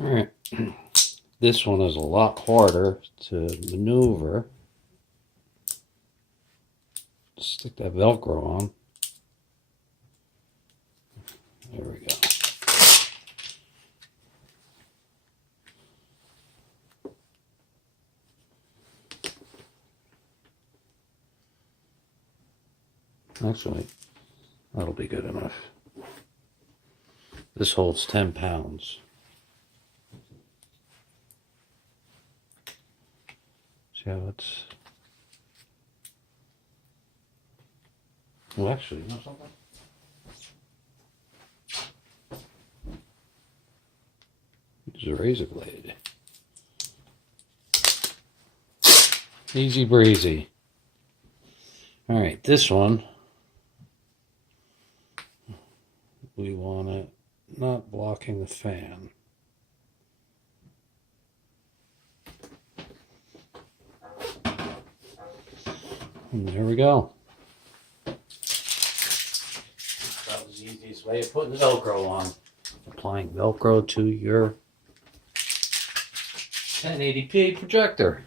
Alright, this one is a lot harder to maneuver. Stick that Velcro on. There we go. Actually, that'll be good enough. This holds 10 pounds. See how it's... Well, actually, you know something? Use a razor blade. Easy breezy. Alright, this one, we want it not blocking the fan. And there we go. That was the easiest way of putting the Velcro on. Applying Velcro to your 1080p projector.